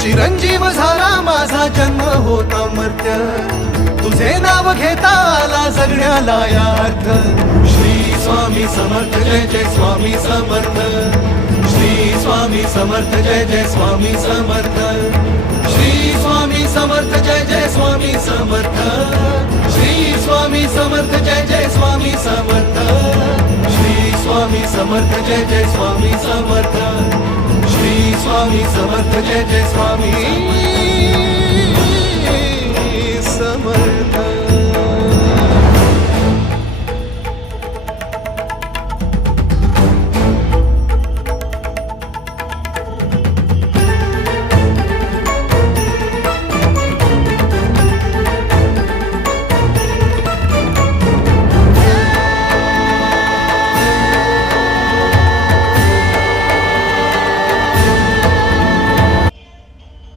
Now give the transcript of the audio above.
चिरंजीव झाला माझा जन्म होता मर्त्य, तुझे नाव घेता आला जगण्याला यार्थ. श्री स्वामी समर्थ जय जय स्वामी समर्थ, श्री स्वामी समर्थ जय जय स्वामी समर्थ, श्री स्वामी समर्थ जय जय स्वामी समर्थ, श्री स्वामी समर्थ जय जय स्वामी समर्थ, श्री स्वामी समर्थ जय जय स्वामी समर्थ, श्री स्वामी समर्थ जय जय स्वामी